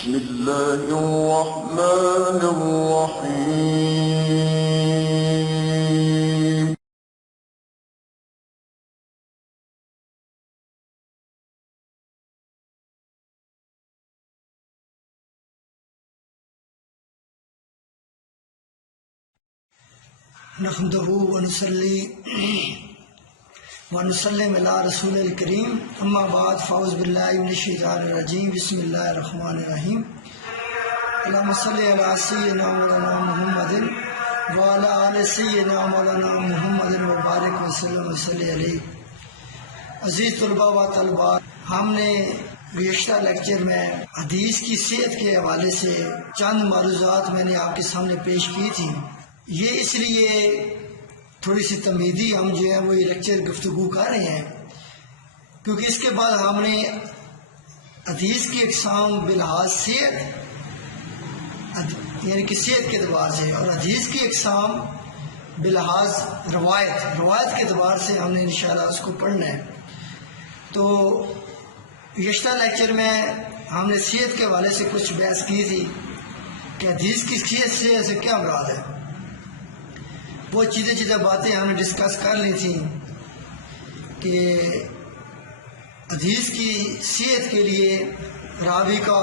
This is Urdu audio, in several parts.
بسم الله الرحمن الرحيم. نحمده ونصلي ونسلم علی رسول الکریم اما بعد فاعوذ باللہ من الشیطان الرجیم بسم اللہ الرحمن الرحیم اللہم صلی علی سیدنا مولانا محمد وعلی آل سیدنا مولانا محمد وبارک وسلم وصلی علیہ. عزیز طلباء و طالبات، ہم نے گزشتہ لیکچر میں حدیث کی صحت کے حوالے سے چند معروضات میں نے آپ کے سامنے پیش کی تھی. یہ اس لیے تھوڑی سی تمہیدی ہم جو ہے وہ یہ لیکچر گفتگو کر رہے ہیں کیونکہ اس کے بعد ہم نے حدیث کی اقسام بلحاظ صحت یعنی کہ صحت کے اعتبار سے اور حدیث کی اقسام بلحاظ روایت کے اعتبار سے ہم نے انشاءاللہ اس کو پڑھنا ہے. تو گزشتہ لیکچر میں ہم نے صحت کے حوالے سے کچھ بحث کی تھی کہ حدیث کی صحت سے کیا مراد ہے. وہ چیزیں باتیں ہم نے ڈسکس کر لی تھیں کہ حدیث کی صحت کے لیے راوی کا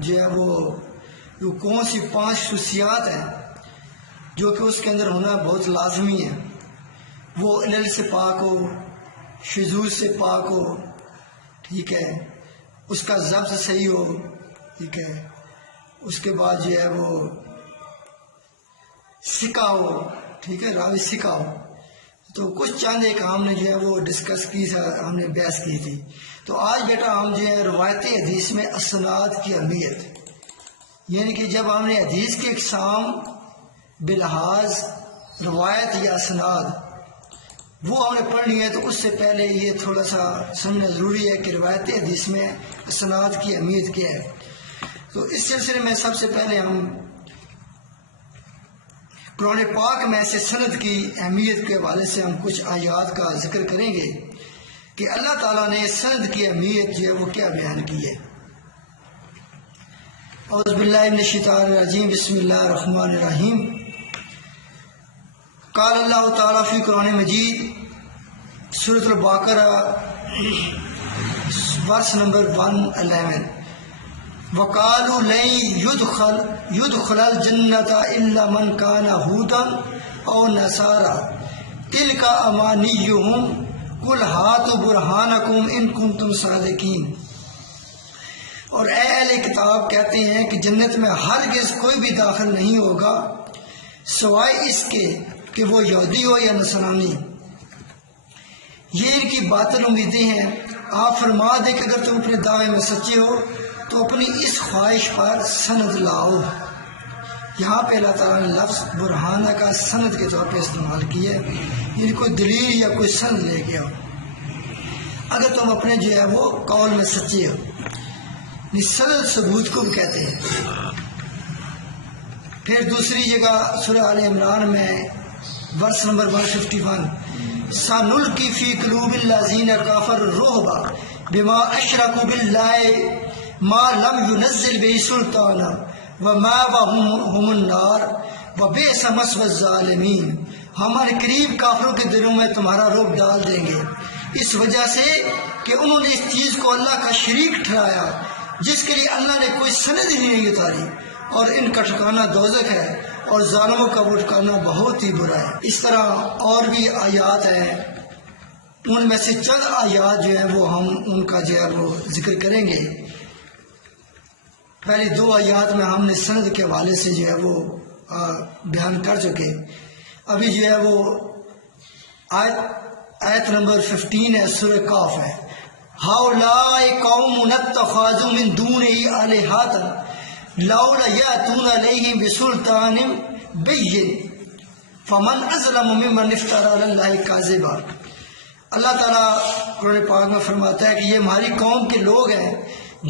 جو ہے وہ کون سی 5 خصوصیات ہیں جو کہ اس کے اندر ہونا بہت لازمی ہے. وہ علل سے پاک ہو، شذوذ سے پاک ہو، ٹھیک ہے، اس کا ضبط صحیح ہو، ٹھیک ہے، اس کے بعد جو ہے وہ ثقہ ہو، ٹھیک ہے، راوی ثقہ ہو. تو کچھ چند ایک ہم نے جو ہے وہ ڈسکس کی، ہم نے بحث کی تھی. تو آج بیٹا ہم جو ہے روایتی حدیث میں اسناد کی اہمیت، یعنی کہ جب ہم نے حدیث کی اقسام بلحاظ روایت یا اسناد وہ ہم نے پڑھنی ہے، تو اس سے پہلے یہ تھوڑا سا سمجھنا ضروری ہے کہ روایتی حدیث میں اسناد کی اہمیت کیا ہے. تو اس سلسلے میں سب سے پہلے ہم قرآن پاک میں سے سند کی اہمیت کے حوالے سے ہم کچھ آیات کا ذکر کریں گے کہ اللہ تعالیٰ نے سند کی اہمیت جو ہے وہ کیا بیان کی ہے. اعوذ باللہ من الشیطان الرجیم بسم اللہ الرحمن الرحیم. قال اللہ تعالیٰ فی قرآن مجید سورۃ البقرہ ورس نمبر 111 وَقَالُوا لَن يُدْخَلَ الْجَنَّةَ إِلَّا مَنْ كَانَ هُودًا أَوْ نَصَارَىٰ تِلْكَ أَمَانِيُّهُمْ قُلْ هَاتُوا بُرْهَانَكُمْ إِن كُنتُمْ صَادِقِينَ. اور اے اہل کتاب کہتے ہیں کہ جنت میں ہرگز کوئی بھی داخل نہیں ہوگا سوائے اس کے کہ وہ یہودی ہو یا نصرانی. یہ ان کی باطل امیدیں ہیں. آپ فرما دیں کہ اگر تم اپنے دعوے میں سچے ہو تو اپنی اس خواہش پر سند لاؤ. یہاں پہ اللہ تعالیٰ نے لفظ برہانہ کا سند کے طور پہ استعمال کیا ہے، یعنی کوئی دلیل یا کوئی سند لے کے آؤ اگر تم اپنے جو ہے وہ قول میں سچے ہو. سند ثبوت کو بھی کہتے ہیں. پھر دوسری جگہ سورہ آل عمران میں ورس نمبر 151 سَنُلْقِي فِي قُلُوبِ الَّذِينَ كَفَرُوا الرُّعْبَ بِمَا أَشْرَكُوا بِاللَّهِ مَا لَمْ يُنَزِّلْ بِهِ سُلْطَانًا وَمَأْوَاهُمُ النَّارُ وَبِئْسَ مَثْوَى الظَّالِمِينَ. ہمارے قریب کافروں کے دلوں میں تمہارا رعب ڈال دیں گے اس وجہ سے کہ انہوں نے اس چیز کو اللہ کا شریک ٹھہرایا جس کے لیے اللہ نے کوئی سند ہی نہیں اتاری، اور ان کا ٹھکانہ دوزخ ہے اور ظالموں کا وہ ٹھکانہ بہت ہی برا ہے. اس طرح اور بھی آیات ہیں، ان میں سے چند آیات جو ہیں وہ ہم ان کا جو ہے وہ ذکر کریں گے. پہلی 2 آیات میں ہم نے سند کے حوالے سے جو ہے وہ بیان کر چکے. ابھی جو ہے وہ آیت نمبر 15 ہے، سورہ قاف ہے. هؤلاء قوم اتخذوا من دونه آلهة لولا يأتون عليهم بسلطان بين فمن أظلم ممن افترى على الله كذبا. اللہ تعالیٰ قرآن پاک میں فرماتا ہے کہ یہ ہماری قوم کے لوگ ہیں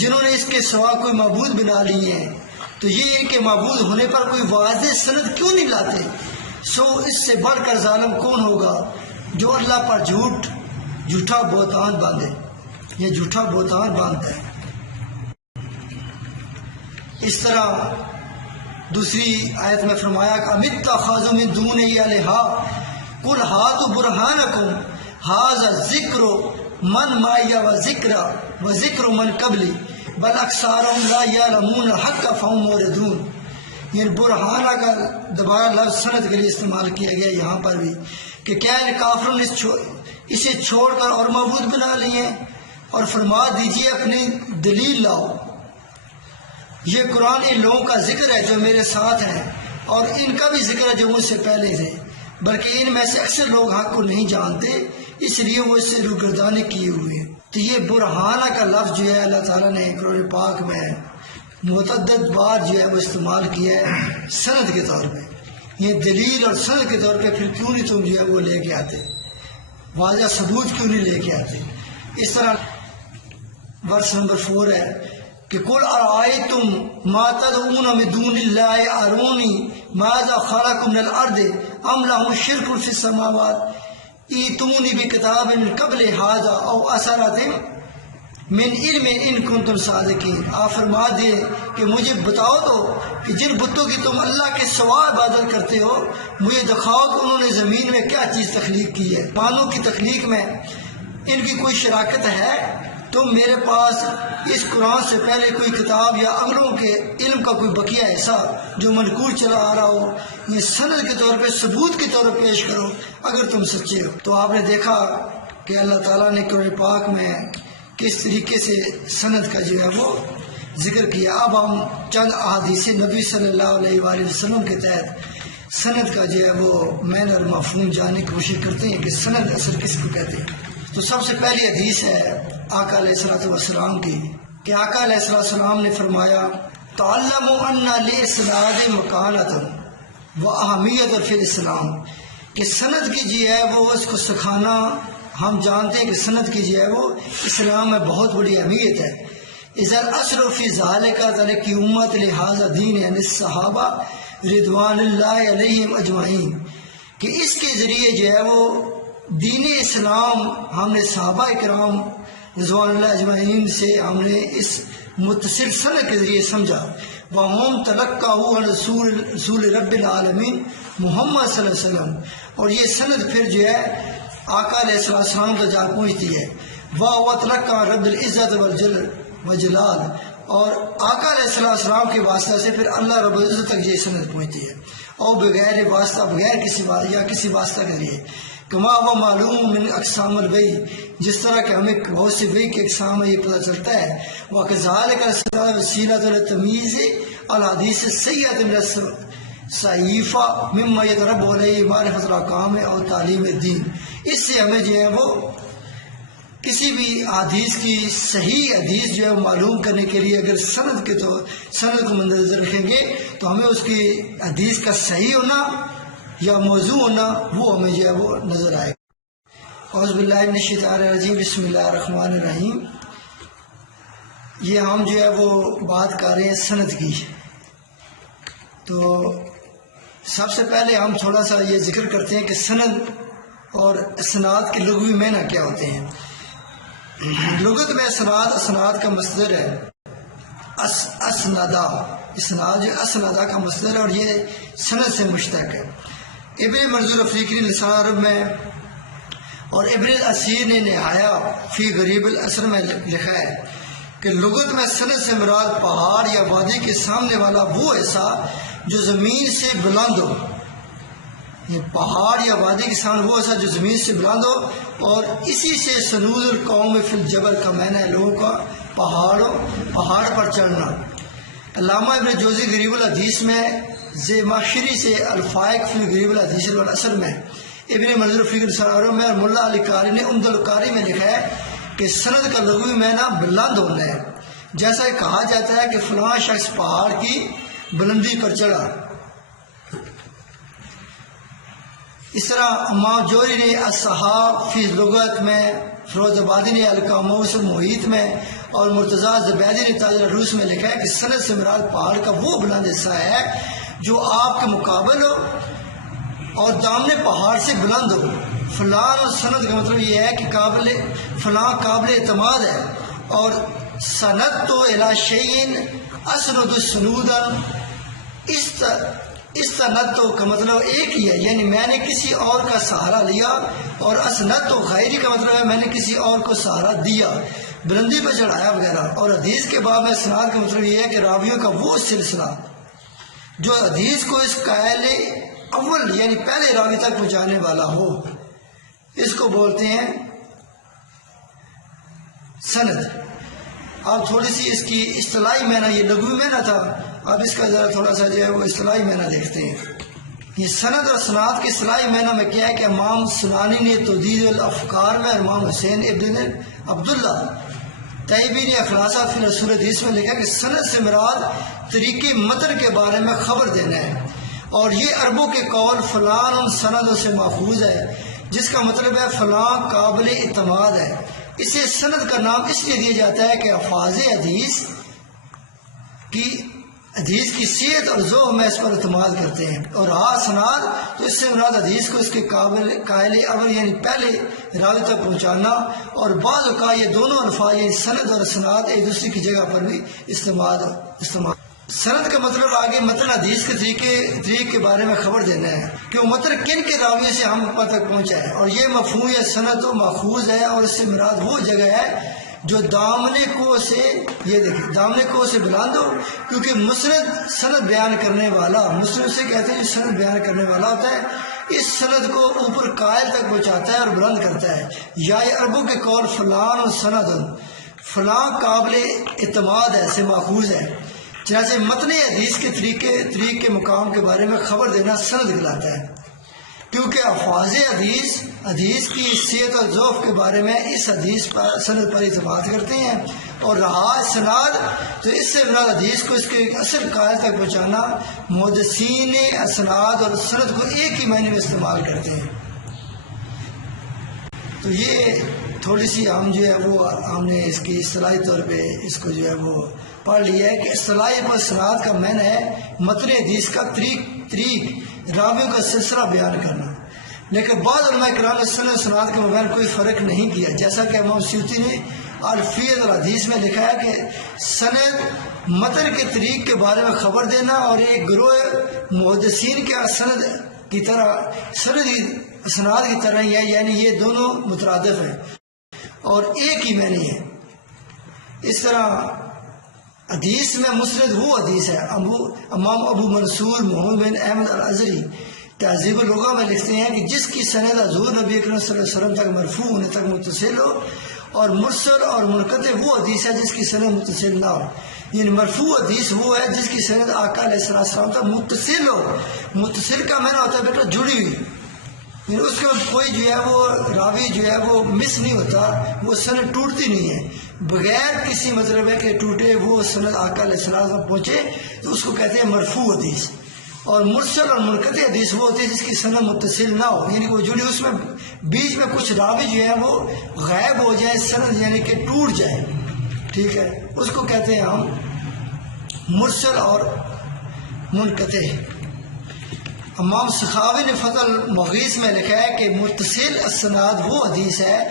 جنہوں نے اس کے سوا کوئی معبود بنا لیے ہیں، تو یہ ان کے معبود ہونے پر کوئی واضح سند کیوں نہیں لاتے؟ سو اس سے بڑھ کر ظالم کون ہوگا جو اللہ پر جھوٹا بہتان باندھے، یہ جھوٹا بہتان باندھتا ہے. اس طرح دوسری آیت میں فرمایا کہ امتخذوا من دونہ الہٰ قل ہاتوا برہانکم ھذا ذکر من معی و ذکر من قبلی بل اکثرهم لا یعلمون الحق فهم معرضون. یعنی برہانہ کا دوبارہ لفظ سند کے لیے استعمال کیا گیا یہاں پر بھی کہ کیا ان کافروں نے اسے چھوڑ کر اور معبود بنا لیے اور فرما دیجئے اپنی دلیل لاؤ. یہ قرآن ان لوگوں کا ذکر ہے جو میرے ساتھ ہیں اور ان کا بھی ذکر ہے جو مجھ سے پہلے تھے، بلکہ ان میں سے اکثر لوگ حق کو نہیں جانتے، اس لیے وہ اس سے روگردانی کیے ہوئے ہیں. تو یہ برہانہ کا لفظ جو ہے اللہ تعالیٰ نے قرآن پاک میں متعدد بار جو ہے وہ استعمال کیا ہے سند کے طور پہ. یہ دلیل اور سند کے طور پہ پھر کیوں نہیں تم جو ہے وہ لے کے آتے، واضح ثبوت کیوں نہیں لے کے آتے. اس طرح ورس نمبر 4 ہے کہ قل ارائیتم ما تدعون من دون اللہ ارونی ماذا خلق من الارض ام لهم شرک فی السماوات ایتونی بکتاب من قبل ھذا او اثرۃ من علم ان کنتم صادقین. آپ فرما دیں کہ مجھے بتاؤ تو کہ جن بتوں کی تم اللہ کے سوا عبادت کرتے ہو مجھے دکھاؤ کہ انہوں نے زمین میں کیا چیز تخلیق کی ہے. مانو کی تخلیق میں ان کی کوئی شراکت ہے تو میرے پاس اس قرآن سے پہلے کوئی کتاب یا اگلوں کے علم کا کوئی بقیہ ایسا جو منقول چلا آ رہا ہو، یہ سند کے طور پہ ثبوت کے طور پہ پیش کرو اگر تم سچے ہو. تو آپ نے دیکھا کہ اللہ تعالیٰ نے قرآن پاک میں کس طریقے سے سند کا جو ہے وہ ذکر کیا. اب ہم چند احادیث نبی صلی اللہ علیہ وآلہ وسلم کے تحت سند کا جو ہے وہ معنی اور مفہوم جاننے کی کوشش کرتے ہیں کہ سند اثر کس کو کہتے ہیں. تو سب سے پہلی حدیث ہے آقا علیہ الصلوۃ والسلام کی کہ آقا علیہ السلام نے فرمایا تعلموا ان للاسناد مکانۃ و اہمیت فی الاسلام، کہ سند کی جو ہے وہ اس کو سکھانا، ہم جانتے ہیں کہ سند کی جو ہے وہ اسلام میں بہت بڑی اہمیت ہے. اذا الاصل فی ذلک ترک امت لہذا دین یعنی صحابہ رضوان اللہ علیہم اجمعین، کہ اس کے ذریعے جو ہے وہ دین اسلام ہم نے صحابہ کرام رضوان اللہ اجمعین سے ہم نے اس متصل سند کے ذریعے سمجھا. وَهُمْ تَلَقَّهُ رسول رب العالمین محمد صلی اللہ علیہ وسلم، اور یہ سند پھر جو ہے آقا علیہ السلام کا جا پہنچتی ہے. وَتَلَقَّى رب العزت والجلال، اور آقا علیہ السلام کے واسطہ سے پھر اللہ رب العزت تک یہ سند پہنچتی ہے، اور بغیر واسطہ، بغیر کسی واسطہ کے لیے. کما وہ معلوم من اقسام الوحی، جس طرح کہ ہمیں بہت سے وحی کے اقسام ہے یہ پتہ چلتا ہے. وَكَذَلِكَ وسیلۃ التمییز الحدیث الصحیحۃ من الصحیفہ مما یترتب علیہ معرفۃ الاحکام اور تعلیم الدین. اس سے ہمیں جو ہے وہ کسی بھی حدیث کی صحیح حدیث جو ہے وہ معلوم کرنے کے لیے اگر سند کو مد نظر رکھیں گے تو ہمیں اس کی حدیث کا صحیح ہونا یا موضوع ہونا وہ ہمیں جو ہے وہ نظر آئے. اعوذ باللہ من الشیطان الرجیم، بسم اللہ الرحمن الرحیم. یہ ہم جو ہے وہ بات کر رہے ہیں سند کی. تو سب سے پہلے ہم تھوڑا سا یہ ذکر کرتے ہیں کہ سند اور اسناد کے لغوی معنی کیا ہوتے ہیں. لغت میں اسناد کا مصدر ہے اسندا، اسناد جو اسندا کا مصدر ہے اور یہ سند سے مشتق ہے. ابن منظور افریقی نے لسان عرب میں اور ابن الاسیر نے نہایا فی غریب الاثر میں لکھا ہے کہ لغت میں سند سے مراد پہاڑ یا وادی کے سامنے والا وہ حصہ جو زمین سے بلند ہو. یہ پہاڑ یا وادی کے سامنے وہ حصہ جو زمین سے بلند ہو، اور اسی سے سنود القوم فی الجبل کا معنی ہے لوگوں کا پہاڑ پر چڑھنا. علامہ ابن جوزی غریب الحدیث میں زمخشری سے الفائق فی غریب الحدیث والاثر میں، ابن منظور فی السرار میں، اور ملا علی قاری نے عمدہ القاری میں لکھا ہے کہ سند کا لغوی معنی بلند ہونا ہے. جیسا کہ کہا جاتا ہے کہ فلاں شخص پہاڑ کی بلندی پر چڑھا. اس طرح امام جوہری نے الصحاب فی لغت میں، فیروز آبادی نے القاموس محیط میں، اور مرتضیٰ زبیدی نے تاج العروس میں لکھا ہے کہ سند سے مراد پہاڑ کا وہ بلند حصہ ہے جو آپ کے مقابل ہو اور دامن پہاڑ سے بلند ہو. فلاں سند کا مطلب یہ ہے کہ فلاں قابل اعتماد ہے، اور سند تو الی شیء اسند السنودا استندت کا مطلب ایک ہی ہے، یعنی میں نے کسی اور کا سہارا لیا، اور اسندت غیری کا مطلب ہے میں نے کسی اور کو سہارا دیا، بلندی پہ چڑھایا وغیرہ۔ اور حدیث کے باب میں اسناد کا مطلب یہ ہے کہ راویوں کا وہ سلسلہ جو حدیث کو اس قائل اول یعنی پہلے راوی تک پہنچانے والا ہو، اس کو بولتے ہیں سند۔ اب تھوڑی سی اس کی اصطلاحی معنی، یہ لغوی معنی تھا، اب اس کا ذرا تھوڑا سا جو ہے وہ اصطلاحی معنی دیکھتے ہیں۔ یہ سند اور سناد کے اصطلاحی معنی میں کیا ہے کہ امام سنانی نے تدید الافکار میں، امام حسین ابن عبداللہ طیبی نے اخلاصہ فی الاصول حدیث میں لکھا کہ سند سے مراد طریقے متن کے بارے میں خبر دینا ہے، اور یہ عربوں کے قول فلان ان سندوں سے ماخوذ ہے، جس کا مطلب ہے فلاں قابل اعتماد ہے۔ اسے سند کا نام اس لیے دیا جاتا ہے کہ الفاظ حدیث کی صحت اور ذوق میں اس پر اعتماد کرتے ہیں، اور سناد تو اس سے مراد حدیث کو اس کے قائل اول یعنی پہلے راوی تک پہنچانا، اور بعض اوقات یہ دونوں الفاظ یعنی سند اور سناد ایک دوسرے کی جگہ پر بھی استعمال۔ سند کا مطلب آگے متن حدیث کے طریق کے بارے میں خبر دینا ہے کہ وہ متن کن کے راوی سے ہم تک پہنچا ہے، اور یہ مفہوم یا سند و ماخوذ ہے، اور اس سے مراد وہ جگہ ہے جو دامنے کو سے، یہ دیکھیں دامنے کو سے بلند ہو، کیونکہ مسند سند بیان کرنے والا، مسند سے کہتے ہیں جو سند بیان کرنے والا ہوتا ہے، اس سند کو اوپر قائل تک پہنچاتا ہے اور بلند کرتا ہے۔ یا یہ عربوں کے قول فلان و سند، فلاں قابل اعتماد ہے سے ماخوذ ہے، چنانچہ متن حدیث کے طریق کے مقام کے بارے میں خبر دینا سند کہلاتا ہے، کیونکہ الفاظ حدیث کی صحت اور ذوق کے بارے میں اس حدیث پر سند پر اعتماد کرتے ہیں، اور رہا سناد تو اس سے مراد حدیث کو اس کے اصل قائل تک پہنچانا۔ محدثین اسناد اور سند کو ایک ہی معنی میں استعمال کرتے ہیں۔ تو یہ تھوڑی سی ہم جو ہے وہ ہم نے اس کی اصطلاحی طور پہ اس کو جو ہے وہ پڑھ لیا ہے کہ اصطلاحی پر سناد کا معنی ہے متن حدیث کا طریق راویوں کا سلسلہ بیان کرنا، لیکن بعض علماء کرام نے سند سناد کے مابین کوئی فرق نہیں کیا، جیسا کہ امام سیوطی نے الفیۃ الحدیث میں لکھا ہے کہ سند متن کے طریق کے بارے میں خبر دینا، اور ایک گروہ محدثین کے سند کی طرح سناد کی طرح ہے، یعنی یہ دونوں مترادف ہیں اور ایک ہی معنی ہے۔ اس طرح حدیث میں مسند وہ حدیث ہے، امام ابو منصور محمد بن احمد الازری تہذیب اللغہ میں لکھتے ہیں کہ جس کی سند حضور نبی اکرم صلی اللہ علیہ وسلم تک مرفوع ہونے تک متصل ہو، اور مرسل اور منقطع وہ حدیث ہے جس کی سند متصل نہ ہو، یعنی مرفوع حدیث وہ ہے جس کی سند آقا علیہ السلام تک متصل ہو۔ متصل کا معنی ہوتا ہے بیٹا جڑی ہوئی، یعنی اس کے کوئی جو ہے وہ راوی جو ہے وہ مس نہیں ہوتا، وہ سند ٹوٹتی نہیں ہے، بغیر کسی مطلب ہے کہ ٹوٹے وہ سند آقا علیہ السلام تک پہنچے تو اس کو کہتے ہیں مرفوع حدیث۔ اور مرسل اور منقطع حدیث وہ ہوتی ہے جس کی سند متصل نہ ہو، یعنی وہ جڑی، اس میں بیچ میں کچھ راوی جو ہے وہ غائب ہو جائے، سند یعنی کہ ٹوٹ جائے، ٹھیک ہے، اس کو کہتے ہیں ہم مرسل اور منقطع۔ امام سخاوی نے فتح المغیث میں لکھا ہے کہ متصل السناد وہ حدیث ہے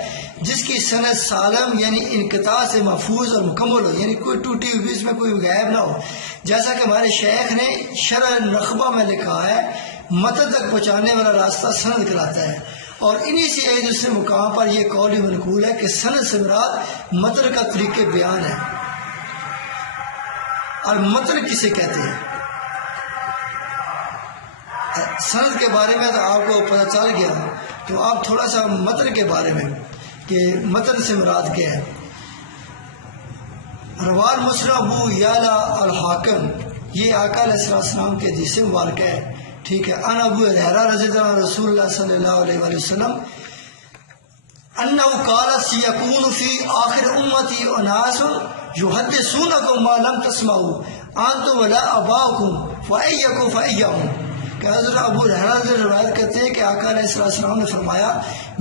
جس کی سند سالم یعنی انقطاع سے محفوظ اور مکمل ہو، یعنی کوئی ٹوٹی ہوئی اس میں کوئی غائب نہ ہو، جیسا کہ ہمارے شیخ نے شرح نخبہ میں لکھا ہے متن تک پہنچانے والا راستہ سند کہلاتا ہے۔ اور انہی سے ایک دوسرے مقام پر یہ قول منقول ہے کہ سند سے مراد متن کا طریق بیان ہے۔ اور متن کسے کہتے ہیں؟ سند کے بارے میں تو آپ کو پتہ چل گیا، تو آپ تھوڑا سا متن کے بارے میں کہ متن سے مراد کیا ہے۔ روان مسلم ابو یعلا الحاکم، یہ آقا علیہ السلام کے حدیث مبارکہ ہے، ٹھیک ہے۔ ان ابو ہریرہ رضی اللہ عنہ رسول اللہ صلی اللہ علیہ وآلہ وسلم انہ قال سیکون فی آخر امتی اناس یحدثونکم ما لم تسمعوا انتم ولا اباؤکم فایکم فایہم، کہ حضرت ابو ہریرہ سے روایت کرتے ہیں کہ آقا علیہ السلام نے فرمایا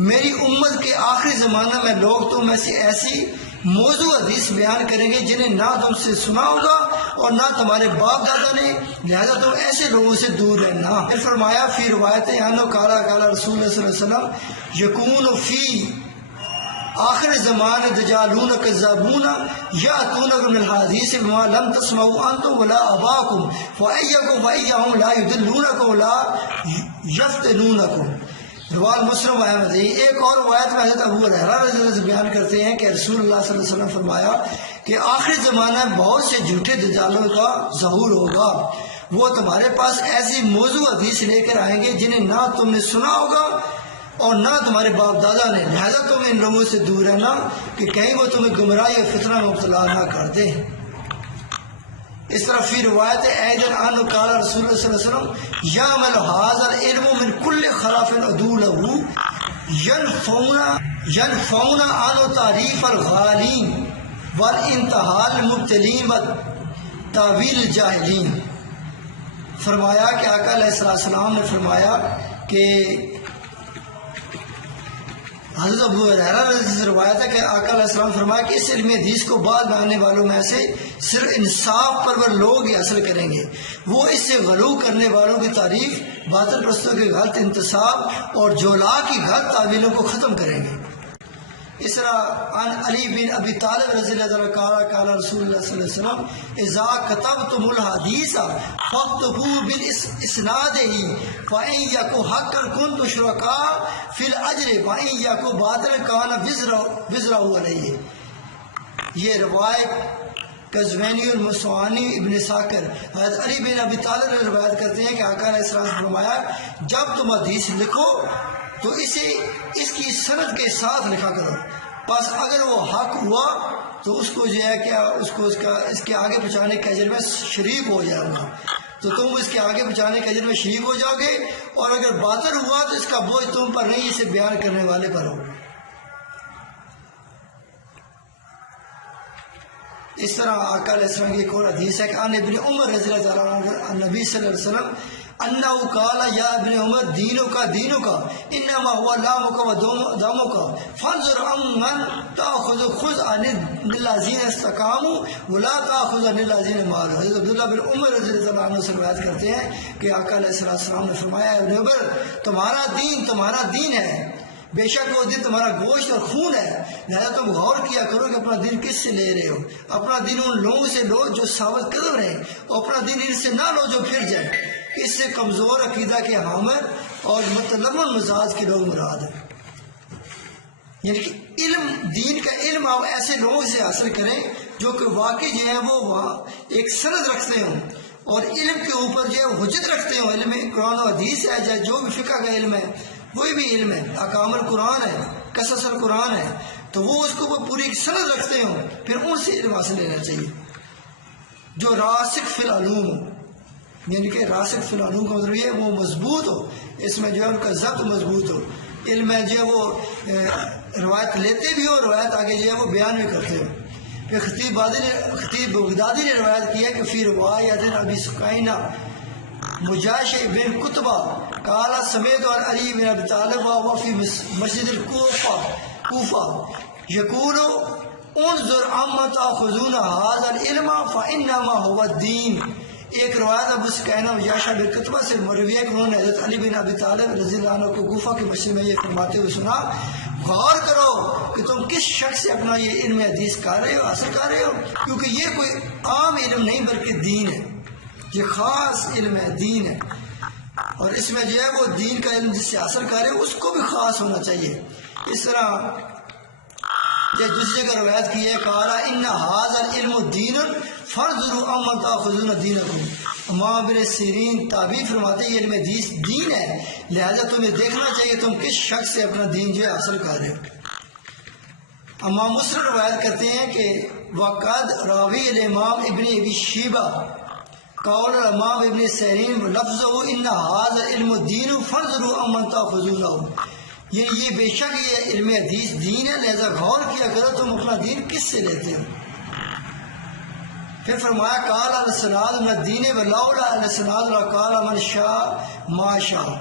میری امت کے آخری زمانہ میں لوگ تم میں سے ایسی موضوع حدیث بیان کریں گے جنہیں نہ تم سے سنا ہوگا اور نہ تمہارے باپ دادا نے، لہذا تم ایسے لوگوں سے دور رہنا۔ پھر فرمایا فی روایت انو کالا کالا رسول اللہ صلی اللہ علیہ وسلم یکون فی آخر زمان دجالون کذابون یاتونک من الحدیث بما لم تسمعوا انتم ولا اباکم فایکم فایہم لا یضلونکم ولا یفتنونکم۔ روایت مسلم احمد ہے۔ ایک اور روایت میں حضرت ابو ہریرہ رضی اللہ عنہ بیان کرتے ہیں کہ رسول اللہ صلی اللہ علیہ وسلم فرمایا کہ آخری زمانہ میں بہت سے جھوٹے دجالوں کا ظہور ہوگا، وہ تمہارے پاس ایسی موضوع حدیث لے کر آئیں گے جنہیں نہ تم نے سنا ہوگا اور نہ تمہارے باپ دادا نے، لہذا تم ان لوگوں سے دور رہنا کہ کہیں وہ تمہیں گمراہی اور فتنہ میں مبتلا نہ کر دیں۔ اس طرح فی روایت ایدن عنہ قال رسول اللہ صلی اللہ علیہ وسلم یعمل هذا العلم من كل خراف عدو له ينفون عنه تعریف الغالین والانتحال المبتلین وتاویل الجاہلین۔ فرمایا کہ آقا علیہ السلام نے فرمایا کہ حضرت ابو ہریرہ رضی اللہ عنہ سے روایت ہے کہ آقا علیہ السلام فرمایا کہ اس علم حدیث کو بعد آنے والوں میں سے صرف انصاف پرور لوگ ہی حاصل کریں گے، وہ اس سے غلو کرنے والوں کی تعریف، باطل پرستوں کے غلط انتصاب اور جولا کی غلط تعویلوں کو ختم کریں گے۔ اس طرح عن علی بن ابی طالب رضی اللہ عنہ قال رسول اللہ صلی اللہ علیہ وسلم اذا کتبتم الحدیث فاکتبوا بالاسنادہ فان یک حقا کنتم شرکاء فی الاجر وان یک باطلا کان وزرہ علیہ۔ یہ روایت قزوینی المصوانی ابن ساکر حضرت علی بن ابی طالب نے روایت کرتے ہیں کہ آقا علیہ السلام نے فرمایا جب تم حدیث لکھو تو اسے اس کی سند کے ساتھ لکھا کرو، بس اگر وہ حق ہوا تو اس کو جو ہے کیا اس کے آگے پہنچانے کے اجر میں شریک ہو جاؤ گا، تو تم اس کے آگے پہنچانے کے اجر میں شریک ہو جاؤ گے، اور اگر باطل ہوا تو اس کا بوجھ تم پر نہیں، اسے بیان کرنے والے پر ہو۔ اس طرح آقا علیہ السلام کی ایک اور حدیث ہے کہ ان ابن عمر رضی اللہ تعالیٰ عنہ نبی صلی اللہ علیہ وسلم انہو قال یا ابن عمر دینو کا انما هو لامک و دامک فانظر امن تاخذ خذ عن الذین استقاموا ولا تاخذ عن الذین مالوا۔ حضرت عبداللہ بن عمر رضی اللہ عنہ سے روایت کرتے ہیں کہ آقا علیہ السلام نے فرمایا ابن عمر تمہارا دین ہے، بے شک وہ دن تمہارا گوشت اور خون ہے، لہذا تم غور کیا کرو کہ اپنا دین کس سے لے رہے ہو، اپنا دین ان لوگوں سے لو جو ثابت قدم رہے، اور اپنا دین ان سے نہ لو جو پھر جائے، اس سے کمزور عقیدہ کے حامل اور متلمن مزاج کے لوگ مراد ہیں۔ یعنی کہ دین کا علم آپ ایسے لوگوں سے حاصل کریں جو کہ واقعی جو ہے وہ وہاں ایک سند رکھتے ہوں اور علم کے اوپر جو ہے حجت رکھتے ہوں، علم قرآن و حدیث ہے یا جو بھی فقہ کا علم ہے کوئی بھی علم ہے، احکام القرآن ہے، قصص القرآن ہے، تو وہ اس کو پوری سند رکھتے ہوں، پھر ان سے علم حاصل لینا چاہیے جو راسخ فی العلوم ہو۔ یعنی کہ راسخ فی العلوم کا مطلب یہ وہ مضبوط ہو، اس میں جو ہے ان کا ضبط مضبوط ہو، علم میں جو ہے وہ روایت لیتے بھی ہو، روایت آگے جو ہے وہ بیان بھی کرتے ہو۔ پھر خطیب بغدادی نے روایت کی ہے کہ فی روایت ابی سقینہ مجاش بن قطبہ قال سمیت عن علی بن ابی طالب وفی مسجد الکوفہ یقول انظر عما تاخذون هذا العلم فانما هو الدین۔ ایک روایت ابو سقینہ مجاش بن قطبہ سے مروی ہے کہ انہوں نے حضرت علی بن ابی طالب رضی اللہ عنہ کو کوفہ کی مسجد میں یہ فرماتے ہوئے سنا، غور کرو کہ تم کس شخص سے اپنا یہ علم حدیث کر رہے ہو، حاصل کر رہے ہو، کیونکہ یہ کوئی عام علم نہیں بلکہ دین ہے، یہ خاص علم ہے، دین ہے، اور اس میں جو ہے وہ دین کا علم جس سے حاصل کر رہے ہو اس کو بھی خاص ہونا چاہیے۔ اس طرح یہ دوسرے کا روایت کی ہے قال ان هذا العلم دین فانظروا اما تاخذون دینکم۔ امام بن سیرین تابعی فرماتے ہیں یہ علم حدیث دین ہے، لہذا تمہیں دیکھنا چاہیے تم کس شخص سے اپنا دین جو ہے حاصل کر رہے ہو۔ امام مسلم روایت کرتے ہیں کہ وقد راوی الامام ابن ابی شیبہ قول الامام ابن سیرین لفظہ ان هذا العلم دین فانظروا اما تاخذونه، یعنی یہ بے شک یہ علم حدیث دین ہے، لہذا غور کیا کرو تم اپنا دین کس سے لیتے ہو۔ پھر فرمایا قال الاسناد من الدین ولولا الاسناد لقال من شاء ما شاء۔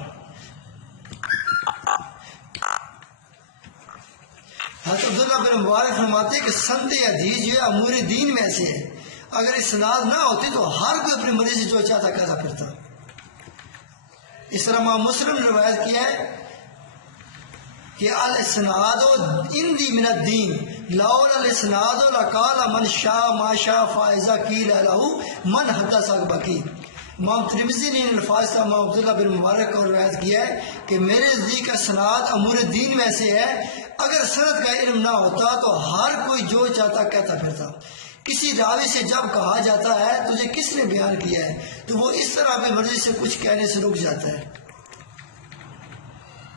حضرت عبداللہ بن مبارک فرماتے ہیں کہ سند حدیث جو ہے امور دین میں سے ہے، اگر اسناد نہ ہوتی تو ہر کوئی اپنی مرضی سے جو چاہتا کہتا پھرتا۔ اس طرح امام مسلم نے روایت کیا ہے کہ الاسناد عندی من الدین لولا الاسناد لقال من شاء ما شاء فاذا قیل له من حدثك بقی. امام ترمذی نے ان الفاظ کا امام عبداللہ بن مبارک کو روایت کیا ہے کہ میرے نزدیک کا سند امور دین میں سے ہے، اگر سند کا علم نہ ہوتا تو ہر کوئی جو چاہتا کہتا پھرتا. کسی راوی سے جب کہا جاتا ہے تجھے کس نے بیان کیا ہے تو وہ اس طرح اپنی مرضی سے کچھ کہنے سے رک جاتا ہے.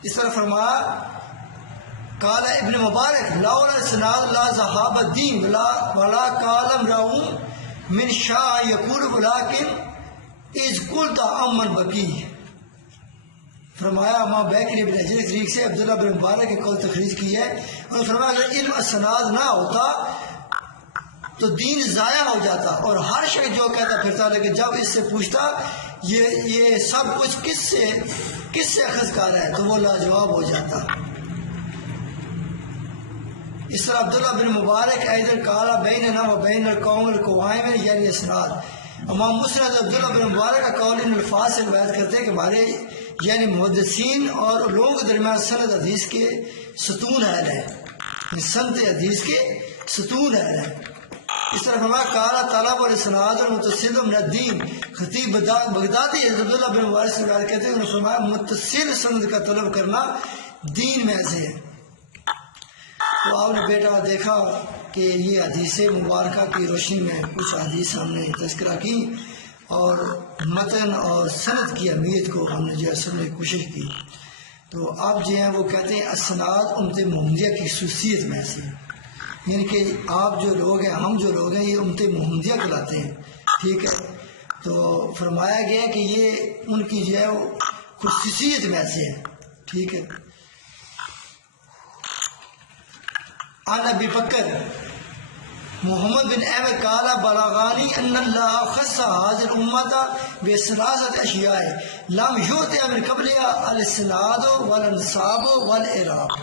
اس طرح فرمایا قال ابن مبارک لولا الاسناد لا ذهب الدين ولا قال امرؤ من شاء يقول ولكن اذ قلت امن بقی. فرمایا ماں بیکری بن حجر طریق سے عبداللہ بن مبارک کے قول تخریج کی ہے. انہوں نے فرمایا اگر علم اسناد نہ ہوتا تو دین ضائع ہو جاتا اور ہر شخص جو کہتا پھرتا، لیکن جب اس سے پوچھتا یہ سب کچھ کس سے اخذ کر ہے تو وہ لاجواب ہو جاتا. اس طرح عبداللہ بن مبارک ایدر قال بیننا و بین القوم القوائم یعنی اسناد. امام مسند عبداللہ بن مبارک کا قول ان الفاظ سے روایت کرتے ہیں کہ ہمارے یعنی محدثین اور لوگوں کے درمیان سند حدیث کے ستون ہے، سند حدیث کے ستون ہے. اس طرح فرمایا قال طلب الاسناد المتصل من الدین. خطیب بغدادی عبداللہ بن مبارک سے روایت کرتے ہیں، انہوں نے فرمایا متصل سند کا طلب کرنا دین میں سے ہے. تو آپ نے بیٹا دیکھا کہ یہ حدیث مبارکہ کی روشنی میں کچھ حدیث ہم نے تذکرہ کی اور متن اور سند کی اہمیت کو ہم نے جو ہے سمجھنے کی کوشش کی. تو اب جو ہیں وہ کہتے ہیں اسناد امت محمدیہ کی خصوصیت میں سے، یعنی کہ آپ جو لوگ ہیں، ہم جو لوگ ہیں، یہ امت محمدیہ کہلاتے ہیں. ٹھیک ہے، تو فرمایا گیا کہ یہ ان کی جو ہے وہ خصوصیت میں سے ہے. ٹھیک ہے. عن ابی بکر محمد بن احمد قال بلغانی ان اللہ خص هذه الامه بثلاثه اشیاء لم یؤت من قبلها الاسناد والانساب والاعراب.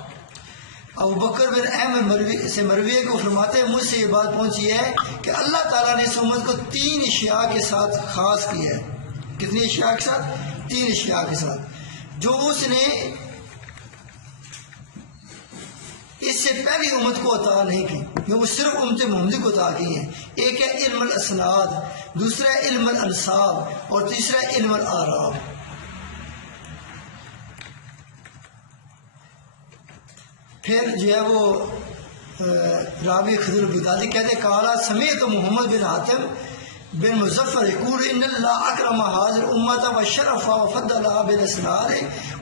ابو بکر بن احمد سے مروی کو فرماتے ہیں مجھ سے یہ بات پہنچی ہے کہ اللہ تعالیٰ نے اس امت کو 3 اشیاء کے ساتھ خاص کیا ہے. کتنی اشیاء کے ساتھ؟ 3 اشیاء کے ساتھ جو اس نے اس سے پہلی امت کو عطا نہیں کی، جو وہ صرف امت محمدی کو عطا کی ہیں. ایک ہے علم الاسناد، دوسرا ہے علم الانساب اور تیسرا ہے علم الاعراب. پھر جو ہے وہ راوی خضر البغدادی کہتے قال سمعت محمد بن حاتم بن مظفر يقول ان الله اكرم هذه الامه وشرفها وفضلها بالاسناد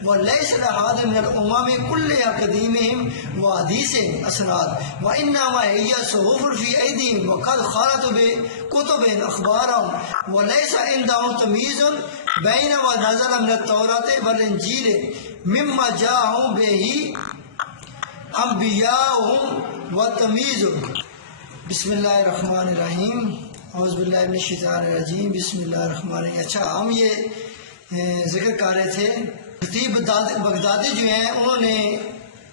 وليس لهذا من الامم كلها قديمهم وحديث اسناد وانما هي صحف في ايديهم وقد خالطوا بكتب اخبارهم وليس عندهم تمييز بين ما نزل من التوراة والانجيل مما جاءهم به انبیاءهم وتمیز. بسم اللہ الرحمن الرحیم. اعوذ باللہ من الشیطان الرجیم. بسم اللہ الرحمن الرحیم. اچھا، ہم یہ ذکر کر رہے تھے خطیب بغدادی جو ہیں انہوں نے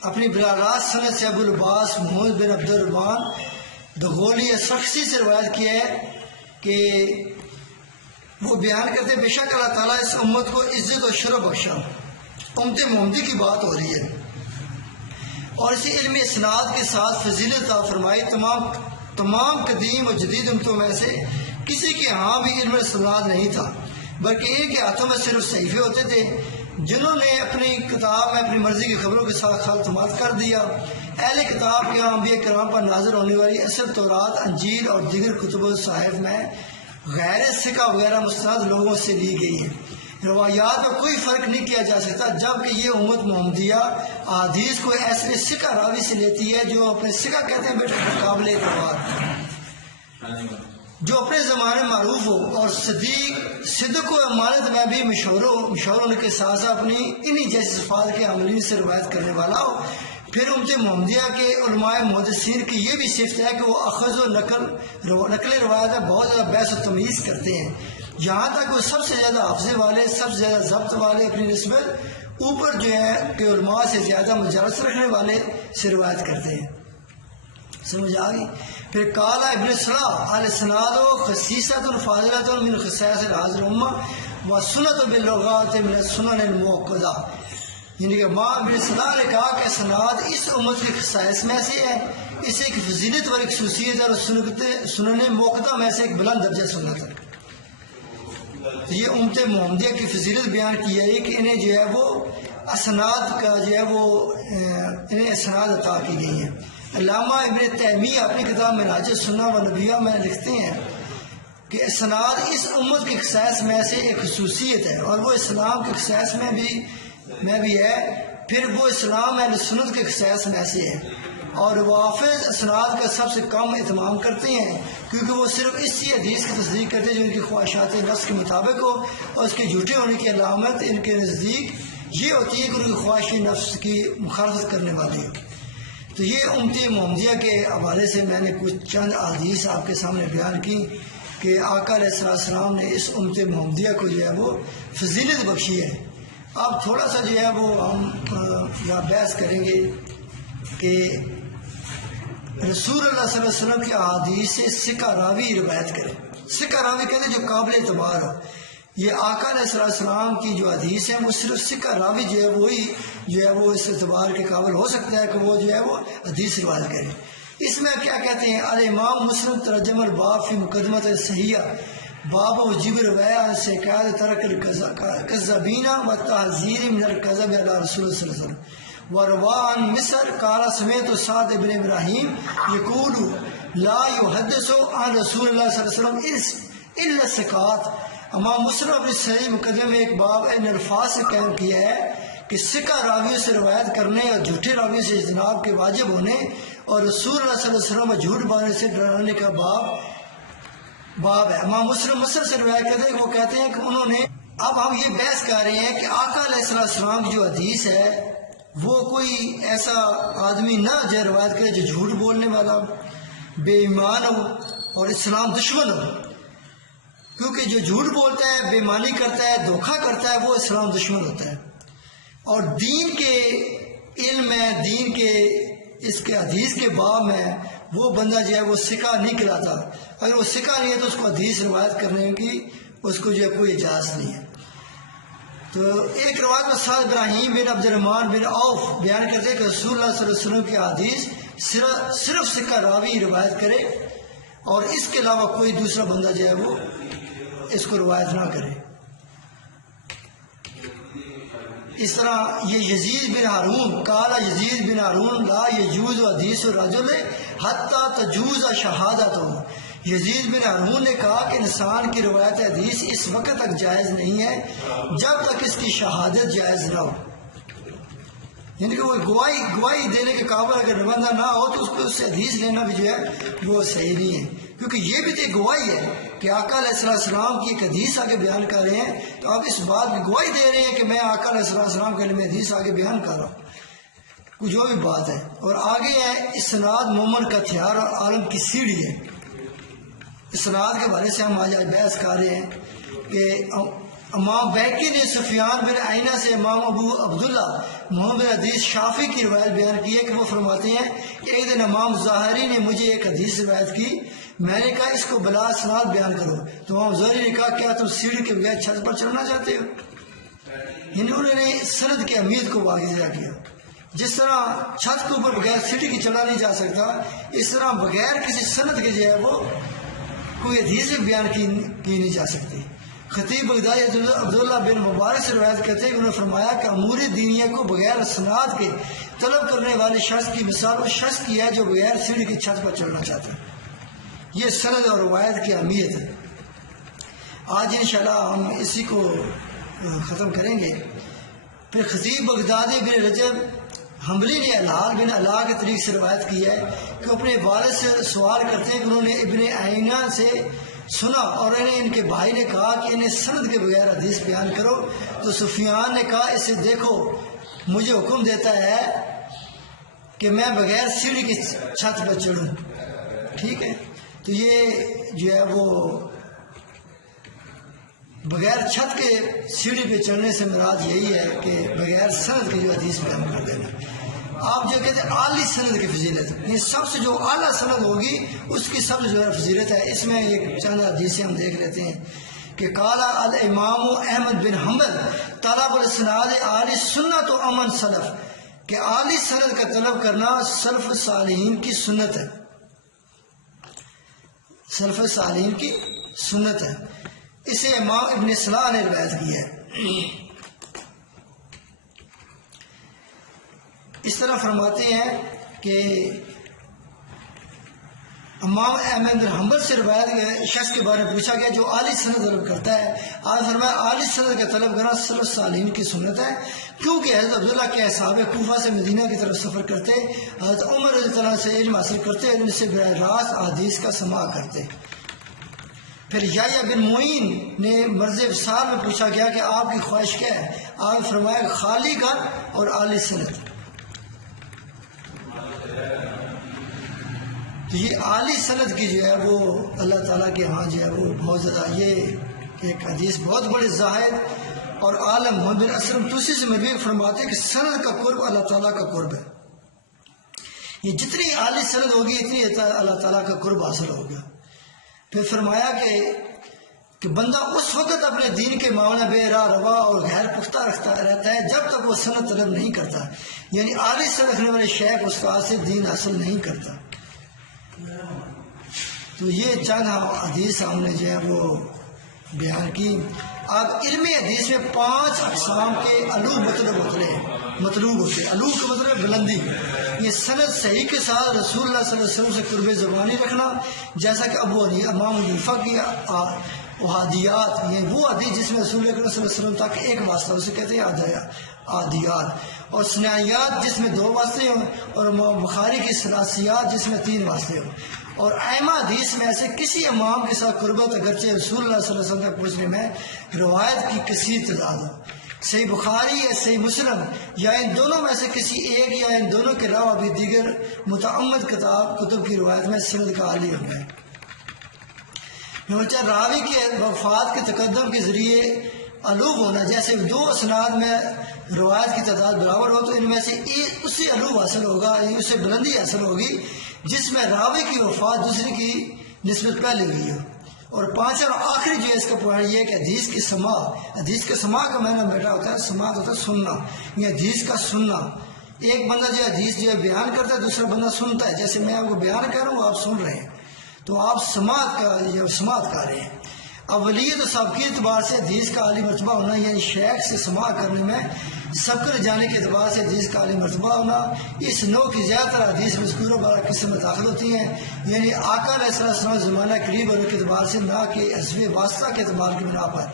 اپنی براہ راست سند سے ابو العباس محمد بن عبد الرحمن دغولی سخسی سے روایت کیا ہے کہ وہ بیان کرتے بے شک اللہ تعالیٰ اس امت کو عزت و شرف بخشا. امت محمدی کی بات ہو رہی ہے اور اسی علم اسناد کے ساتھ فضیلت عطا فرمائی. تمام قدیم اور جدید امتوں میں سے کسی کے ہاں بھی علم اسناد نہیں تھا، بلکہ ایک کے ہاتھوں میں صرف صحیفے ہوتے تھے جنہوں نے اپنی کتاب میں اپنی مرضی کی خبروں کے ساتھ خلط کر دیا. اہل کتاب کے انبیاء کرام پر نازل ہونے والی اصل تورات، انجیل اور دیگر کتب و صحائف میں غیر ثقہ وغیرہ مستند لوگوں سے لی گئی ہیں. روایات میں کوئی فرق نہیں کیا جا سکتا، جبکہ یہ امت محمدیہ احادیث کو ایسے ثقہ راوی سے لیتی ہے جو اپنے ثقہ کہتے ہیں بیٹا قابل اعتبار، جو اپنے زمانے معروف ہو اور صدق و امانت میں بھی مشہور ہونے کے ساتھ ساتھ اپنی انہی جیسی صفات کے عملین سے روایت کرنے والا ہو. پھر امت محمدیہ کے علماء محدثین کی یہ بھی صفت ہے کہ وہ اخذ و نقل روایت میں بہت زیادہ بحث و تمیز کرتے ہیں، یہاں تک وہ سب سے زیادہ حافظے والے، سب سے زیادہ ضبط والے اپنی نسبت اوپر جو ہے کہ علماء سے زیادہ مجالس رکھنے والے سے روایت کرتے ہیں. سمجھ آ گئی. پھر قال ابن صلاح الاسناد خصیصۃ فاضلۃ من خصائص هذه الامه وسنۃ باللغات من السنن المؤکدہ. یعنی کہ ماں ابن صلاح نے کہا کہ اسناد اس امت کی خصائص میں سے ہے، اسے ایک فضیلت اور ایک خصوصیت اور سنن موقدہ میں سے ایک بلند درجہ سنت ہے۔ یہ امت محمدیہ کی فضیلت بیان کی ہے کہ انہیں جو ہے وہ اسناد کا جو ہے وہ انہیں اسناد عطا کی گئی ہیں۔ علامہ ابن تیمیہ اپنی کتاب منہاج السنہ و نبویہ میں لکھتے ہیں کہ اسناد اس امت کی خصائص میں سے ایک خصوصیت ہے، اور وہ اسلام کے خصائص میں بھی ہے، پھر وہ اسلام اہل سنت کے خصائص میں سے ہے، اور حافظ اسناد کا سب سے کم اہتمام کرتے ہیں کیونکہ وہ صرف اسی حدیث کی تصدیق کرتے ہیں جو ان کی خواہشات نفس کے مطابق ہو، اور اس کے جھوٹے ہونے کی علامت ان کے نزدیک یہ ہوتی ہے کہ ان کی خواہش نفس کی مخالفت کرنے والی ہو۔ تو یہ امت محمدیہ کے حوالے سے میں نے کچھ چند احادیث آپ کے سامنے بیان کی کہ آقا علیہ السلام نے اس امت محمدیہ کو جو ہے وہ فضیلت بخشی ہے۔ اب تھوڑا سا جو ہے وہ ہم یہاں بحث کریں گے کہ رسول اللہ صلی اللہ علیہ وسلم کی احادیث سے سکہ راوی روایت کرے۔ سکہ راوی کہتے ہیں جو قابل اعتبار ہو۔ یہ آقا علیہ السلام کی جو حدیث ہے وہ صرف سکہ راوی جو ہے وہی جو ہے وہ اس اعتبار کے قابل ہو سکتا ہے کہ وہ جو ہے وہ حدیث روایت کرے۔ اس میں کیا کہتے ہیں؟ الامام مسلم ترجم الباب فی مقدمۃ صحیحہ باب وجیب روایہ سے قید ترک الکذابین و تحذیر من الکذب علی رسول اللہ صلی اللہ علیہ وسلم وروا عن مصر قال سمعت سعد بن ابراہیم یقول لا یحدث عن رسول اللہ صلی اللہ علیہ وسلم الا الثقات۔ امام مسلم اپنی صحیح مقدمے میں ایک باب ان الفاظ سے قائم کیا ہے کہ سکہ راویوں سے روایت کرنے اور جھوٹے راویوں سے اجتناب کے واجب ہونے اور رسول اللہ صلی اللہ علیہ وسلم کو جھوٹ بولنے سے ڈرانے کا باب ہے۔ امام مسلم مصر سے روایت کرتے ہیں، وہ کہتے ہیں کہ انہوں نے، اب ہم یہ بحث کر رہے ہیں کہ آقا علیہ السلام کی جو حدیث ہے وہ کوئی ایسا آدمی نہ جو روایت کرے جو جھوٹ بولنے والا بے ایمان ہو اور اسلام دشمن ہو، کیونکہ جو جھوٹ بولتا ہے، بے ایمانی کرتا ہے، دھوکہ کرتا ہے، وہ اسلام دشمن ہوتا ہے۔ اور دین کے علم میں، دین کے اس کے حدیث کے باب میں وہ بندہ جو ہے وہ سکہ نہیں کہلاتا۔ اگر وہ سکہ نہیں ہے تو اس کو حدیث روایت کرنے کی اس کو جو ہے کوئی اجازت نہیں ہے۔ تو ایک روایت میں سعد ابراہیم بن عبد الرحمن بن عوف بیان کرتے ہیں کہ رسول اللہ صلی اللہ علیہ وسلم کی حدیث صرف سکہ راوی روایت کرے اور اس کے علاوہ کوئی دوسرا بندہ جو ہے وہ اس کو روایت نہ کرے۔ اس طرح یہ یزید بن ہارون قال یزید بن ہارون لا یجوز حدیث الرجل حتی تجوز شہادتہ۔ یزید بن ہارون نے کہا کہ انسان کی روایت حدیث اس وقت تک جائز نہیں ہے جب تک اس کی شہادت جائز نہ ہو، یعنی کہ وہ گواہی دینے کے قابل اگر بندہ نہ ہو تو اس کو اس سے حدیث لینا بھی جو ہے وہ صحیح نہیں ہے، کیونکہ یہ بھی تو ایک گواہی ہے کہ آقا علیہ السلام کی ایک حدیث آگے بیان کر رہے ہیں، تو آپ اس بات کی گواہی دے رہے ہیں کہ میں آقا علیہ السلام کے لیے حدیث آگے بیان کر رہا ہوں، جو بھی بات ہے۔ اور آگے ہے اسناد مومن کا ہتھیار اور عالم کی سیڑھی ہے۔ اسناد کے بارے سے ہم آج بحث کر رہے ہیں کہ امام بیہقی نے سفیان بن عینہ سے امام ابو عبداللہ محمد بن حدیث شافعی کی روایت بیان کی ہے کہ وہ فرماتے ہیں کہ ایک دن امام ظاہری نے مجھے ایک حدیث روایت کی، میں نے کہا اس کو بلا اسناد بیان کرو، تو امام ظاہری نے کہا کیا تم سیڑھی کے بغیر چھت پر چڑھنا چاہتے ہو؟ یعنی انہوں نے سند کی اہمیت کو واضح کیا۔ جس طرح چھت کے اوپر بغیر سیڑھی کی چڑھا نہیں جا سکتا، اس طرح بغیر کسی سند کے جو ہے وہ کوئی حدیث بیان کی نہیں جا سکتی۔ خطیب بغدادی عبداللہ بن مبارک سے روایت کرتے ہیں کہ انہوں نے فرمایا کہ امور دینیہ کو بغیر اسناد کے طلب کرنے والے شخص کی مثال اس شخص کی ہے جو بغیر سیڑھی کی چھت پر چڑھنا چاہتا ہے۔ یہ سند اور روایت کی اہمیت ہے۔ آج انشاءاللہ ہم اسی کو ختم کریں گے۔ پھر خطیب بغدادی بن رجب حنبلی نے الحال بن علاء کے طریق سے روایت کی ہے کہ اپنے والد سے سوال کرتے ہیں کہ انہوں نے ابن عینہ سے سنا اور انہیں ان کے بھائی نے کہا کہ انہیں سند کے بغیر حدیث بیان کرو، تو سفیان نے کہا اسے دیکھو مجھے حکم دیتا ہے کہ میں بغیر سیڑھی کی چھت پر چڑھوں۔ ٹھیک ہے، تو یہ جو ہے وہ بغیر چھت کے سیڑھی پہ چڑھنے سے مراد یہی ہے کہ بغیر سند کی جو حدیث بیان کر دینا۔ آپ جو کہتے ہیں اعلی سند کی فضیلت، یہ سب سے جو اعلیٰ سند ہوگی اس کی سب سے جو فضیلت ہے۔ اس میں ایک چند حدیثیں ہم دیکھ لیتے ہیں کہ قال الامام احمد بن حنبل طلب الاسناد اعلی سنت و امن سلف، کہ اعلی سند کا طلب کرنا سلف صالحین کی سنت ہے، سلف صالحین کی سنت ہے۔ اسے امام ابن صلاح نے روایت کی ہے۔ اس طرح فرماتے ہیں کہ امام احمد بن حنبل سے روایت شخص کے بارے میں پوچھا گیا جو اعلی سند طلب کرتا ہے، آج فرمایا اعلی سند کا طلب کرنا سلف صالحین کی سنت ہے، کیونکہ حضرت عبداللہ کے اصحاب کوفہ سے مدینہ کی طرف سفر کرتے، حضرت عمر رضی اللہ عنہ سے علم حاصل کرتے اور ان سے براہ راست احادیث کا سماع کرتے۔ پھر یحییٰ بن معین نے مرض وصال میں پوچھا گیا کہ آپ کی خواہش کیا ہے، آپ نے فرمایا خالی گھر اور اعلی سند۔ تو یہ اعلی سند کی جو ہے وہ اللہ تعالیٰ کے ہاں جو ہے وہ بہت زیادہ، یہ ایک حدیث بہت بڑے زاہد اور عالم محمد بن اسلم توسی سے مروی فرماتے ہیں کہ سند کا قرب اللہ تعالیٰ کا قرب ہے، یہ جتنی اعلی سند ہوگی اتنی اللہ تعالیٰ کا قرب حاصل ہوگا۔ پھر فرمایا کہ بندہ اس وقت اپنے دین کے معاملے بے راہ روا اور غیر پختہ رہتا ہے جب تک وہ سند طلب نہیں کرتا، یعنی اعلی سند رکھنے والے شیخ استاد سے دین حاصل نہیں کرتا۔ تو یہ چند حدیث ہم نے جو ہے وہ بیان کی۔ اب علم حدیث میں 5 اقسام کے علو مطلوب ہوتے ہیں، علو کا مطلب بلندی، یہ سند صحیح کے ساتھ رسول اللہ صلی اللہ علیہ وسلم سے قرب زبانی رکھنا، جیسا کہ امام حنیفہ کی احادیات، یہ وہ حدیث جس میں رسول اللہ صلی اللہ علیہ وسلم تک ایک واسطہ، اسے کہتے ہیں احادیات، اور ثنائیات جس میں 2 واسطے ہوں، اور بخاری کی ثلاثیات جس میں 3 واسطے ہوں۔ اور ائمہ حدیث میں ایسے کسی امام کے ساتھ قربت اگرچہ رسول اللہ صلی اللہ علیہ وسلم تک پہنچنے میں روایت کی کثیر تعداد ہو، صحیح بخاری یا صحیح مسلم یا ان دونوں میں سے کسی ایک یا ان دونوں کے علاوہ بھی دیگر متعمد کتب کی روایت میں سند کا عالی ہو گئے۔ راوی کے وفات کے تقدم کے ذریعے علو ہونا، جیسے 2 اسناد میں روایت کی تعداد برابر ہو تو ان میں سے اسے علو حاصل ہوگا، اسے بلندی حاصل ہوگی جس میں راوی کی وفات دوسرے کی نسبت پہلے ہوئی ہو۔ اور 5 اور آخری جو ہے اس کا پوائنٹ یہ ہے کہ حدیث کی سماع، حدیث کے سماع کا معنی بیٹا ہوتا ہے، سماعت ہوتا ہے سننا، یہ حدیث کا سننا۔ ایک بندہ جو حدیث جو ہے بیان کرتا ہے، دوسرا بندہ سنتا ہے، جیسے میں آپ کو بیان کر رہا ہوں آپ سن رہے ہیں، تو آپ سماعت کر رہے ہیں۔ اولیت و سابقی اعتبار سے حدیث کا عالی مرتبہ ہونا، یعنی شیخ سے سماع کرنے میں سبق جانے کے اعتبار سے حدیث کا عالی مرتبہ ہونا، اس نوع کی زیادہ تر حدیث مذکورہ 12 قسم میں داخل ہوتی ہیں، یعنی آقا علیہ السلام زمانہ قریب ہونے کے اعتبار سے، نہ کہ حسب واسطہ کے اعتبار کی بنا پر،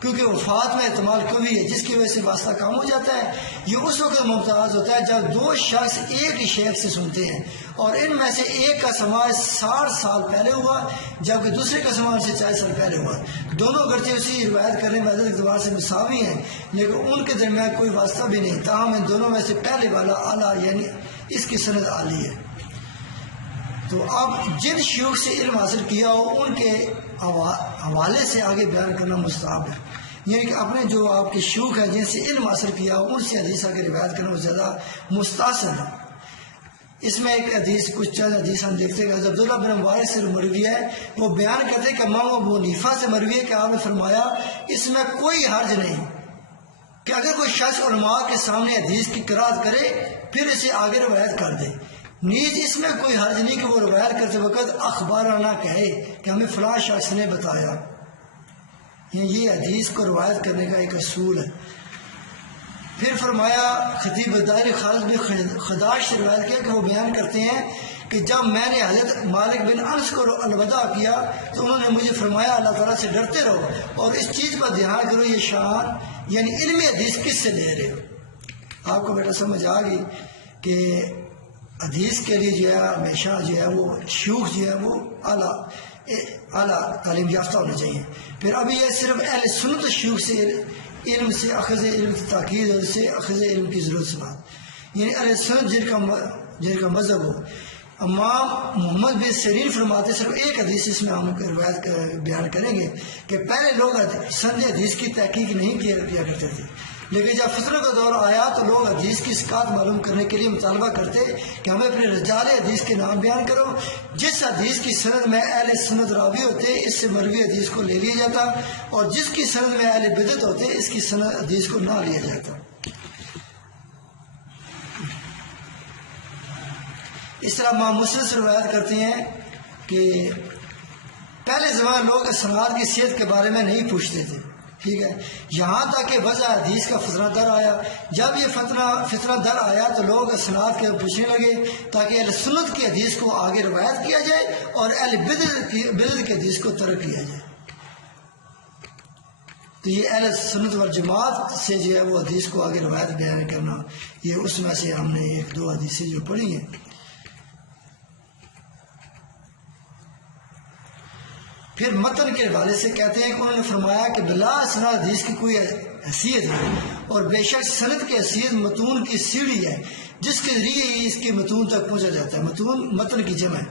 کیونکہ وفات میں احتمال کبھی ہے جس کی وجہ سے واسطہ کم ہو جاتا ہے۔ یہ اس وقت ممتاز ہوتا ہے جب 2 شخص ایک ہی شیخ سے سنتے ہیں اور ان میں سے ایک کا سماع 60 سال پہلے ہوا جبکہ دوسرے کا سماع سے 40 سال پہلے ہوا، دونوں اگرچہ اسی روایت کرنے والے کے اعتبار سے مساوی ہیں لیکن ان کے درمیان کوئی واسطہ بھی نہیں، تاہم ان دونوں میں سے پہلے والا اعلیٰ، یعنی اس کی سند عالی ہے۔ تو اب جن شیوخ سے علم حاصل کیا ہو ان کے حوالے سے آگے بیان کرنا مستحب ہے، یعنی کہ اپنے جو آپ کے شیوخ ہیں جن سے علم حاصل کیا ہو ان سے حدیث آگے روایت کرنا زیادہ مستحسن ہے۔ اس میں ایک حدیث، کچھ چند حدیث ہم دیکھتے ہیں کہ عبداللہ بن مبارک سے مروی ہے، وہ بیان کرتے ہیں کہ امام ابو حنیفہ سے مروی ہے کہ آپ نے فرمایا اس میں کوئی حرج نہیں کہ اگر کوئی شخص علماء کے سامنے حدیث کی قرات کرے پھر اسے آگے روایت کر دے، نیز اس میں کوئی حرج نہیں کہ وہ روایت کرتے وقت اخبارانہ کہے کہ ہمیں فلاں شخص نے بتایا، یہ حدیث کو روایت کرنے کا ایک اصول ہے۔ پھر فرمایا خطیب دائر خالد بن خداش سے روایت کیا کہ وہ بیان کرتے ہیں کہ جب میں نے حضرت مالک بن انس کو الوداع کیا تو انہوں نے مجھے فرمایا اللہ تعالیٰ سے ڈرتے رہو اور اس چیز پر دھیان کرو، یہ شان یعنی علم حدیث کس سے لے رہے ہو۔ آپ کو بیٹا سمجھ آ گئی کہ حدیث کے لیے جو ہے ہمیشہ جو ہے وہ شیوخ جو ہے وہ اعلیٰ تعلیم یافتہ ہونا چاہیے۔ پھر ابھی یہ صرف اہل سنت شیوخ سے علم سے اخذ علم کی تاکید اور سے اخذ علم کی ضرورت سے بات، یعنی اہل سنت جن کا مذہب ہو۔ امام محمد بن سیرین فرماتے صرف ایک حدیث اس میں ہم روایت بیان کریں گے کہ پہلے لوگ سند حدیث کی تحقیق نہیں کیا کرتے تھے، لیکن جب فتنہ کا دور آیا تو لوگ حدیث کی اسقاط معلوم کرنے کے لیے مطالبہ کرتے کہ ہمیں اپنے رجال حدیث کے نام بیان کرو. جس حدیث کی سند میں اہل سنت راوی ہوتے اس سے مروی حدیث کو لے لیا جاتا، اور جس کی سند میں اہل بدعت ہوتے اس کی سند حدیث کو نہ لیا جاتا. اس طرح امام مسلم سے روایت کرتے ہیں کہ پہلے زمانے لوگ اسناد کی صحت کے بارے میں نہیں پوچھتے تھے، ٹھیک ہے، یہاں تک کہ وضع حدیث کا فتنہ در آیا. جب یہ فتنہ در آیا تو لوگ اسناد کے پوچھنے لگے تاکہ اہل سنت کی حدیث کو آگے روایت کیا جائے اور اہل بدعت کی حدیث کو ترک کیا جائے. تو یہ اہل سنت والجماعت سے جو ہے وہ حدیث کو آگے روایت بیان کرنا، یہ اس میں سے ہم نے ایک دو حدیثیں جو پڑھی ہیں. پھر متن کے حوالے سے کہتے ہیں کہ انہوں نے فرمایا کہ بلا اسناد حدیث کی کوئی حیثیت ہے، اور بے شک سند کی حیثیت متون کی سیڑھی ہے جس کے ذریعے ہی اس کے متون تک پہنچا جاتا ہے. متون متن کی جمع ہے،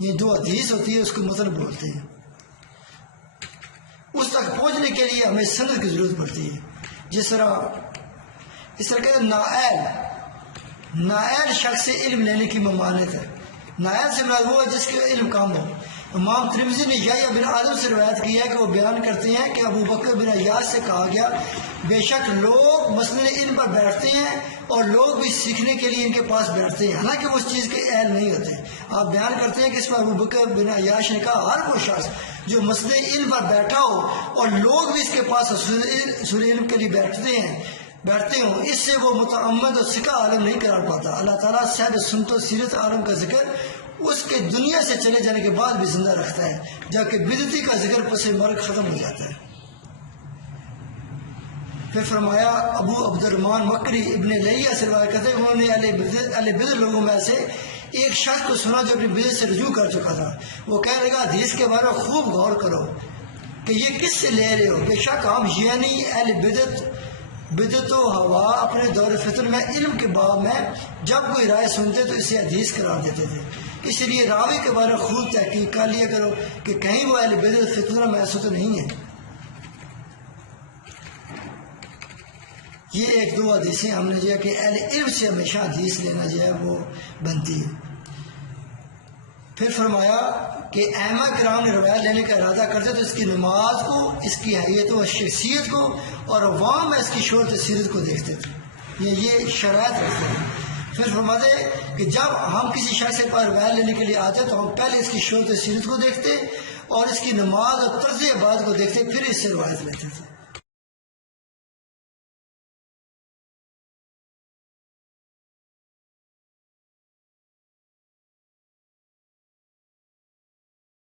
یہ جو حدیث ہوتی ہے اس کو متن بولتے ہیں. اس تک پہنچنے کے لیے ہمیں سند کی ضرورت پڑتی ہے. اس طرح کہتے ہیں نائل شخص سے علم لینے کی ممانعت ہے. نائل سے مراد وہ ہے جس کے علم کام ہو. امام ترمذی نے یحییٰ بن آدم سے روایت کی ہے کہ وہ بیان کرتے ہیں کہ ابو بکر بن عیاش سے کہا گیا بے شک لوگ مسئلے علم پر بیٹھتے ہیں اور لوگ بھی سیکھنے کے لیے ان کے پاس بیٹھتے ہیں حالانکہ وہ اس چیز کے اہل نہیں ہوتے. آپ بیان کرتے ہیں کہ اس پر ابو بکر بن عیاش نے کہا ہر وہ شخص جو مسئلے علم پر بیٹھا ہو اور لوگ بھی اس کے پاس اصول علم کے لیے بیٹھتے ہوں، اس سے وہ متعمد اور ثقہ عالم نہیں قرار پاتا. اللہ تعالیٰ صاحب سنت و سیرت عالم کا ذکر اس کے دنیا سے چلے جانے کے بعد بھی زندہ رکھتا ہے، جبکہ بدعتی کا ذکر پس مرگ ختم ہو جاتا ہے. پھر فرمایا ابو عبد الرحمن مکری ابن لیہ سے روایت کرتے ہیں انہوں نے اہل بدعت لوگوں میں سے ایک شخص کو سنا جو اپنی بدعت سے رجوع کر چکا تھا. وہ کہنے لگا حدیث کے بارے میں خوب غور کرو کہ یہ کس سے لے رہے ہو. بے شک ہم یعنی اہل بدعت و ہوا اپنے دور فتن میں علم کے باب میں جب کوئی رائے سنتے تو اسے حدیث قرار دیتے تھے. اس لیے راوی کے بارے میں خود تحقیق کر لیا کرو کہ کہیں وہ اہل بدعت فتنہ میں ایسا تو نہیں ہے. یہ ایک دو حدیثیں ہم نے جو ہے کہ اہل علم سے ہمیشہ حدیث لینا جو ہے وہ بنتی ہے. پھر فرمایا کہ ائمہ کرام نے روایت لینے کا ارادہ کرتے تو اس کی نماز کو، اس کی حیثیت و شخصیت کو اور عوام میں اس کی شہرت سیرت کو دیکھتے تھے. یہ شرائط رکھتے ہیں. پھر فرماتے کہ جب ہم کسی شخص پر روایت لینے کے لیے آتے تو ہم پہلے اس کی شہرت سیرت کو دیکھتے اور اس کی نماز اور طرز عبادت کو دیکھتے، پھر اس سے روایت لیتے تھے.